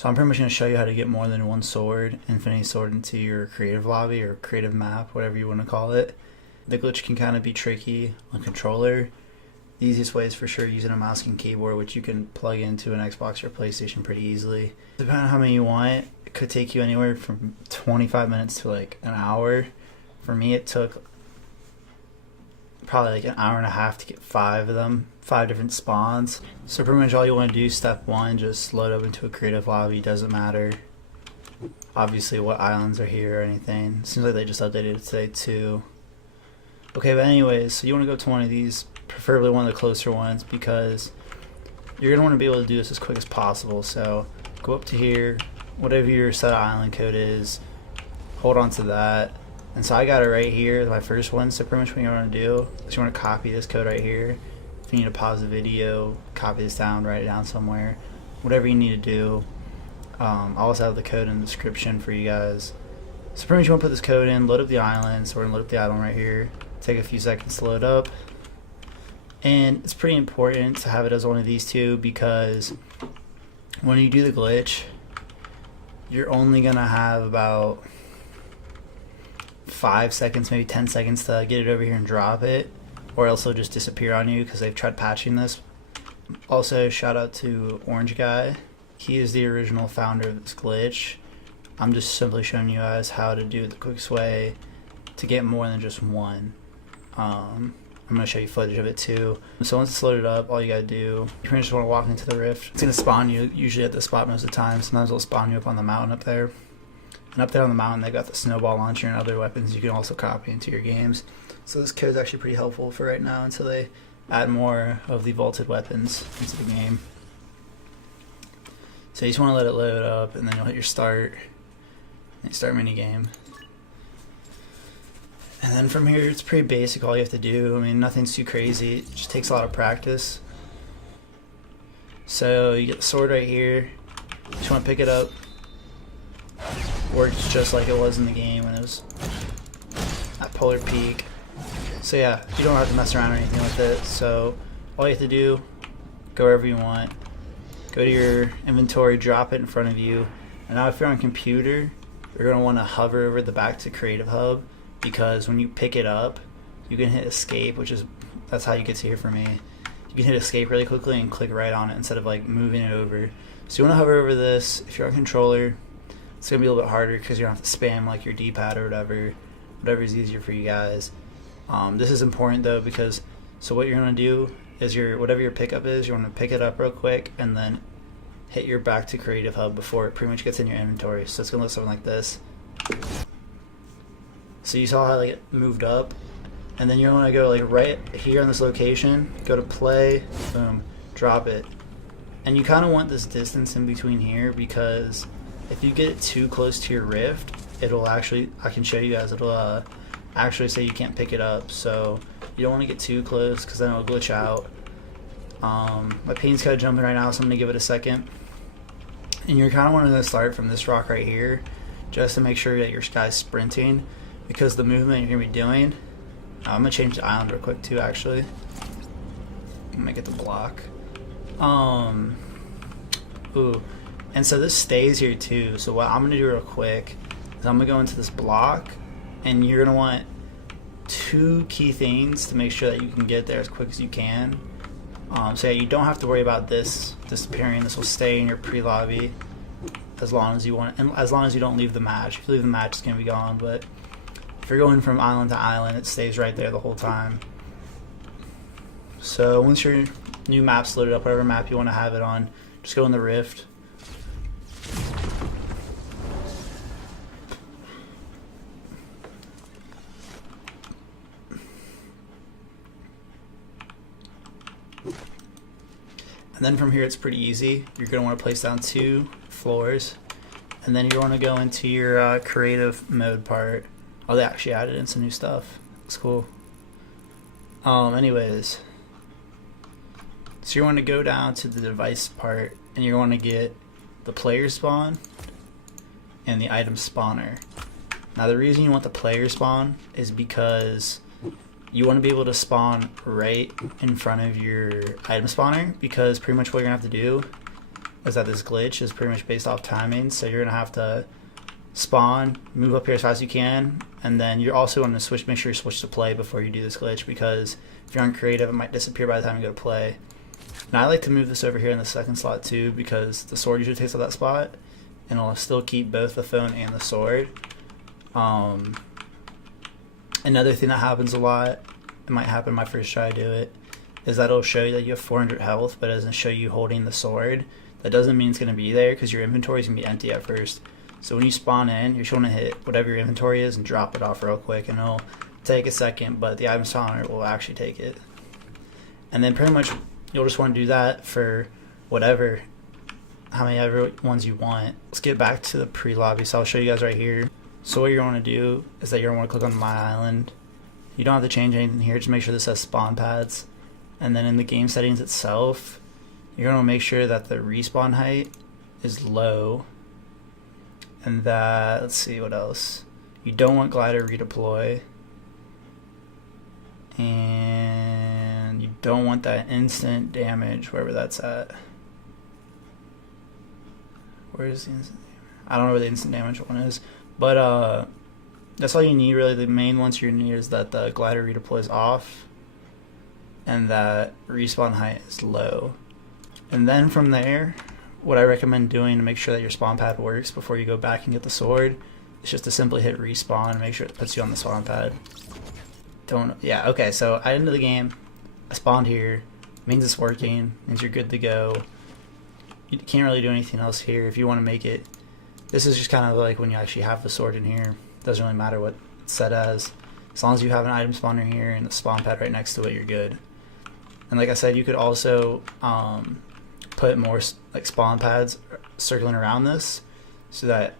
So I'm pretty much going to show you how to get more than one sword, infinity sword, into your creative lobby or creative map, whatever you want to call it. The glitch can kind of be tricky on controller. The easiest way is for sure using a mouse and keyboard, which you can plug into an Xbox or PlayStation pretty easily. Depending on how many you want, it could take you anywhere from 25 minutes to like an hour. For me, it took probably like an hour and a half to get 5 of them, 5 different spawns. So pretty much all you want to do, step 1, just load up into a creative lobby. Doesn't matter obviously what islands are here or anything. Seems like they just updated it today too. Okay, but anyways, so you want to go to one of these, preferably one of the closer ones, because you're going to want to be able to do this as quick as possible. So go up to here, whatever your set island code is, hold on to that. And so I got it right here, my first one. So pretty much what you want to do is you want to copy this code right here. If you need to pause the video, copy this down, write it down somewhere, whatever you need to do. I'll also have the code in the description for you guys. So pretty much you want to put this code in, load up the island. So we're going to load up the island right here. Take a few seconds to load up. And it's pretty important to have it as one of these two, because when you do the glitch, you're only going to have about 5 seconds, maybe 10 seconds to get it over here and drop it, or else it'll just disappear on you because they've tried patching this. Also, shout out to Orange Guy. He is the original founder of this glitch. I'm just simply showing you guys how to do it the quickest way to get more than just one. I'm going to show you footage of it too. So once it's loaded up, all you gotta do, you pretty much just want to walk into the rift. It's going to spawn you usually at this spot most of the time. Sometimes it'll spawn you up on the mountain up there. And up there on the mountain, they got the snowball launcher and other weapons you can also copy into your games. So this code is actually pretty helpful for right now until they add more of the vaulted weapons into the game. So you just want to let it load up, and then you'll hit your start, and start minigame. And then from here, it's pretty basic, all you have to do. I mean, nothing's too crazy. It just takes a lot of practice. So you get the sword right here. You just want to pick it up. Works just like it was in the game when it was at Polar Peak. So yeah, you don't have to mess around or anything with it. So all you have to do, go wherever you want. Go to your inventory, drop it in front of you. And now if you're on computer, you're going to want to hover over the back to Creative Hub, because when you pick it up, you can hit escape, that's how you get to here for me. You can hit escape really quickly and click right on it instead of like moving it over. So you want to hover over this. If you're on controller, it's going to be a little bit harder because you don't have to spam like your D-pad or whatever is easier for you guys. This is important though, because so what you're going to do is whatever your pickup is, you want to pick it up real quick and then hit your back to Creative Hub before it pretty much gets in your inventory. So it's going to look something like this. So you saw how like, it moved up, and then you want to go like right here on this location, go to play, boom, drop it. And you kind of want this distance in between here, because if you get it too close to your rift, it'll actually, I can show you guys, it'll actually say you can't pick it up. So you don't want to get too close because then it'll glitch out. My paint's kind of jumping right now, so I'm going to give it a second. And you're kind of wanting to start from this rock right here, just to make sure that your guy's sprinting, because the movement you're going to be doing, I'm going to change the island real quick too actually. I'm going to get the block. Ooh. And so this stays here too, so what I'm going to do real quick is I'm going to go into this block, and you're going to want 2 key things to make sure that you can get there as quick as you can. So yeah, you don't have to worry about this disappearing. This will stay in your pre-lobby as long as you want, and as long as you don't leave the match. If you leave the match, it's going to be gone, but if you're going from island to island, it stays right there the whole time. So once your new map's loaded up, whatever map you want to have it on, just go in the rift. And then from here it's pretty easy. You're going to want to place down 2 floors, and then you want to go into your creative mode part. Oh, they actually added in some new stuff. It's cool. Anyways, so you want to go down to the device part, and you want to get the player spawn and the item spawner. Now the reason you want the player spawn is because you want to be able to spawn right in front of your item spawner, because pretty much what you're going to have to do is that this glitch is pretty much based off timing. So you're gonna have to spawn, move up here as fast as you can, and then you're also going to switch. Make sure you switch to play before you do this glitch, because if you're on creative, it might disappear by the time you go to play. Now I like to move this over here in the second slot too, because the sword usually takes up that spot, and it'll still keep both the phone and the sword. Another thing that happens a lot, it might happen my first try to do it, is that it'll show you that you have 400 health, but it doesn't show you holding the sword. That doesn't mean it's going to be there, because your inventory is going to be empty at first. So when you spawn in, you're just going to hit whatever your inventory is and drop it off real quick, and it'll take a second, but the item spawner will actually take it. And then pretty much you'll just want to do that for whatever, how many ones you want. Let's get back to the pre-lobby. So I'll show you guys right here. So what you're going to do is that you're going to click on My Island. You don't have to change anything here. Just make sure this says spawn pads. And then in the game settings itself, you're going to make sure that the respawn height is low. And that, let's see what else. You don't want glider redeploy. And you don't want that instant damage, wherever that's at. Where is the instant damage? I don't know where the instant damage one is. But that's all you need really. The main ones you need is that the glider redeploy is off, and that respawn height is low. And then from there, what I recommend doing to make sure that your spawn pad works before you go back and get the sword is just to simply hit respawn and make sure it puts you on the spawn pad. Okay, so I ended the game, I spawned here, means it's working, means you're good to go. You can't really do anything else here. If you want to make it, this is just kind of like when you actually have the sword in here. Doesn't really matter what it's set as long as you have an item spawner here and the spawn pad right next to it, you're good. And like I said, you could also put more like spawn pads circling around this, so that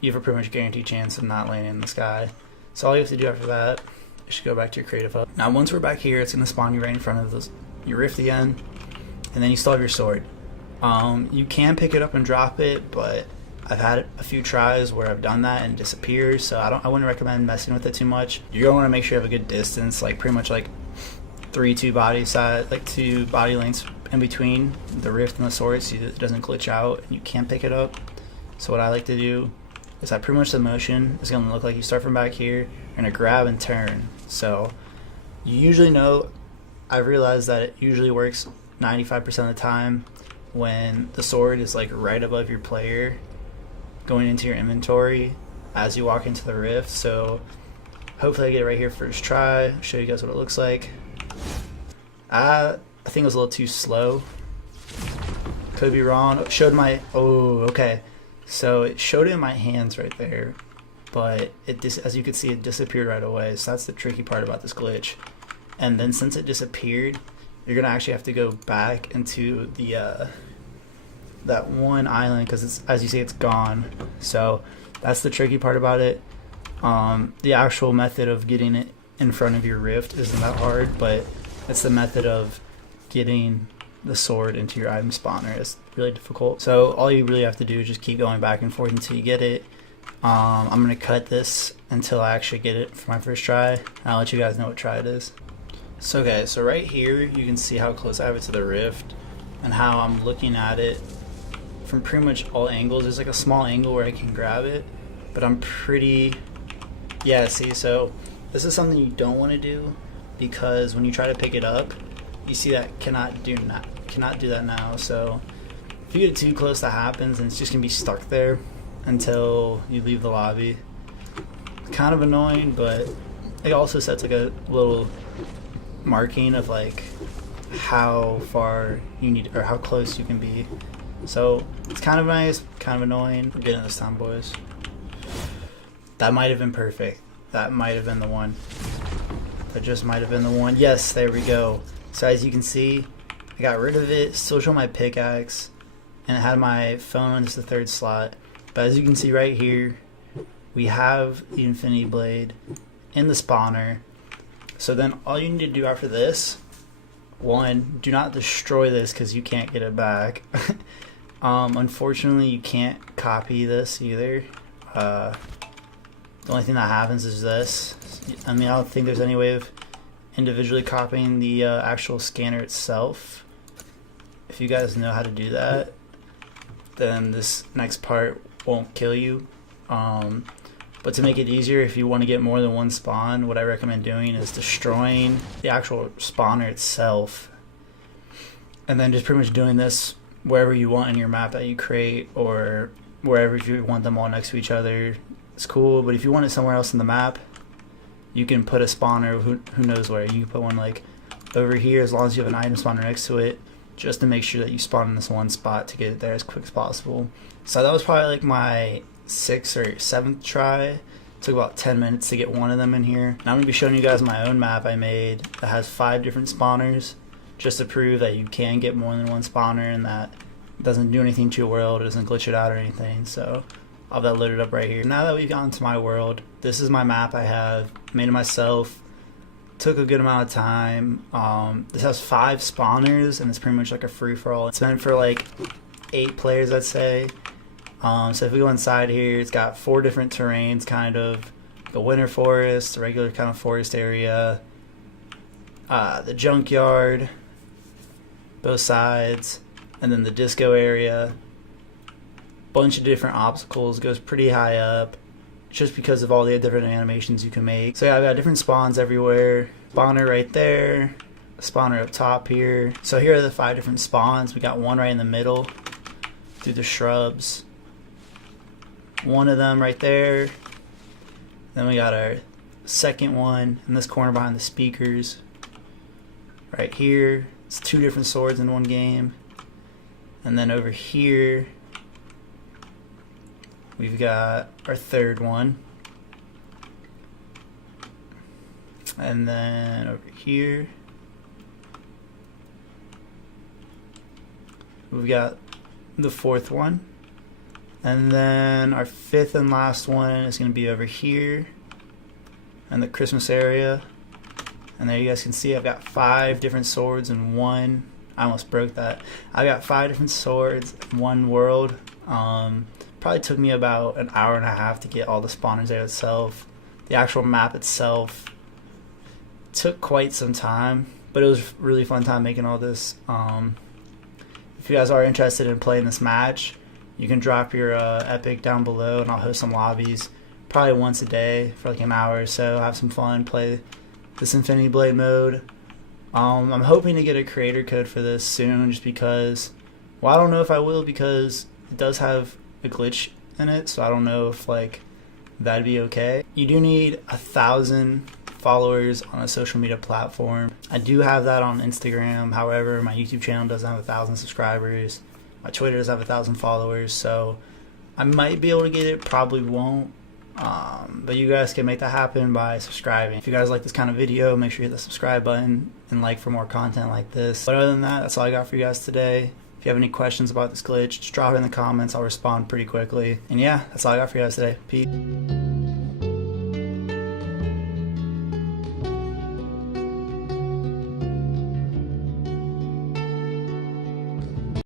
you have a pretty much guaranteed chance of not landing in the sky. So all you have to do after that is just go back to your creative hub. Now once we're back here, it's going to spawn you right in front of your rift again, and then you still have your sword. You can pick it up and drop it, but I've had a few tries where I've done that and it disappears, so I wouldn't recommend messing with it too much. You're going to want to make sure you have a good distance, like pretty much like two body lengths in between the rift and the sword, so it doesn't glitch out and you can't pick it up. So what I like to do is that pretty much the motion is going to look like you start from back here, you're going to grab and turn. So you usually know, I've realized that it usually works 95% of the time when the sword is like right above your player going into your inventory as you walk into the rift. So hopefully I get it right here first try, show you guys what it looks like. I think it was a little too slow. Could be wrong. Okay. So it showed it in my hands right there, but as you can see, it disappeared right away. So that's the tricky part about this glitch. And then since it disappeared, you're gonna actually have to go back into the that one island, because it's, as you see, it's gone. So that's the tricky part about it. The actual method of getting it in front of your rift isn't that hard, but it's the method of getting the sword into your item spawner is really difficult. So all you really have to do is just keep going back and forth until you get it. I'm going to cut this until I actually get it for my first try, and I'll let you guys know what try it is. So okay, so right here you can see how close I have it to the rift and how I'm looking at it from pretty much all angles. There's like a small angle where I can grab it, but I'm pretty, see, so this is something you don't want to do, because when you try to pick it up, you see that cannot do that now. So if you get too close, that happens, and it's just gonna be stuck there until you leave the lobby. Kind of annoying, but it also sets like a little marking of like how far you need or how close you can be. So it's kind of nice, kind of annoying. We're getting it this time, boys. That might have been perfect. That might have been the one. That just might have been the one. Yes, there we go. So as you can see, I got rid of it, still show my pickaxe, and it had my phone on just the third slot. But as you can see right here, we have the Infinity Blade in the spawner. So then all you need to do after this, one, do not destroy this because you can't get it back. Unfortunately, you can't copy this either. The only thing that happens is this. I mean, I don't think there's any way of individually copying the actual scanner itself. If you guys know how to do that, then this next part won't kill you. But to make it easier, if you want to get more than one spawn, what I recommend doing is destroying the actual spawner itself, and then just pretty much doing this wherever you want in your map that you create, or wherever you want them all next to each other. It's cool, but if you want it somewhere else in the map, you can put a spawner who knows where. You can put one like over here, as long as you have an item spawner next to it, just to make sure that you spawn in this one spot to get it there as quick as possible. So that was probably like my 6th or 7th try. It took about 10 minutes to get one of them in here. Now I'm going to be showing you guys my own map I made that has 5 different spawners, just to prove that you can get more than one spawner and that it doesn't do anything to your world, it doesn't glitch it out or anything. So I'll have that loaded up right here. Now that we've gotten to my world, this is my map I have made it myself. Took a good amount of time. This has 5 spawners and it's pretty much like a free-for-all. It's meant for like 8 players, I'd say. So if we go inside here, it's got 4 different terrains, kind of like a winter forest, a regular kind of forest area, the junkyard, both sides, and then the disco area. Bunch of different obstacles, goes pretty high up, just because of all the different animations you can make. So yeah, I've got different spawns everywhere. Spawner right there, a spawner up top here. So here are the 5 different spawns. We got one right in the middle through the shrubs. One of them right there. Then we got our second one in this corner behind the speakers. Right here. It's 2 different swords in one game. And then over here we've got our 3rd one. And then over here we've got the 4th one. And then our 5th and last one is going to be over here in the Christmas area. And there you guys can see I've got 5 different swords in one. I almost broke that. I got 5 different swords in one world. Probably took me about an hour and a half to get all the spawners there itself. The actual map itself took quite some time, but it was really fun time making all this. If you guys are interested in playing this match, you can drop your epic down below and I'll host some lobbies probably once a day for like an hour or so. Have some fun, play this Infinity Blade mode. I'm hoping to get a creator code for this soon, just because, well, I don't know if I will, because it does have a glitch in it, so I don't know if like that'd be okay. You do need 1,000 followers on a social media platform. I do have that on Instagram. However, my YouTube channel doesn't have 1,000 subscribers. My Twitter does have 1,000 followers, so I might be able to get it, probably won't. But you guys can make that happen by subscribing. If you guys like this kind of video, make sure you hit the subscribe button and like for more content like this. But other than that, that's all I got for you guys today. If you have any questions about this glitch, just drop it in the comments. I'll respond pretty quickly. And yeah, that's all I got for you guys today. Peace.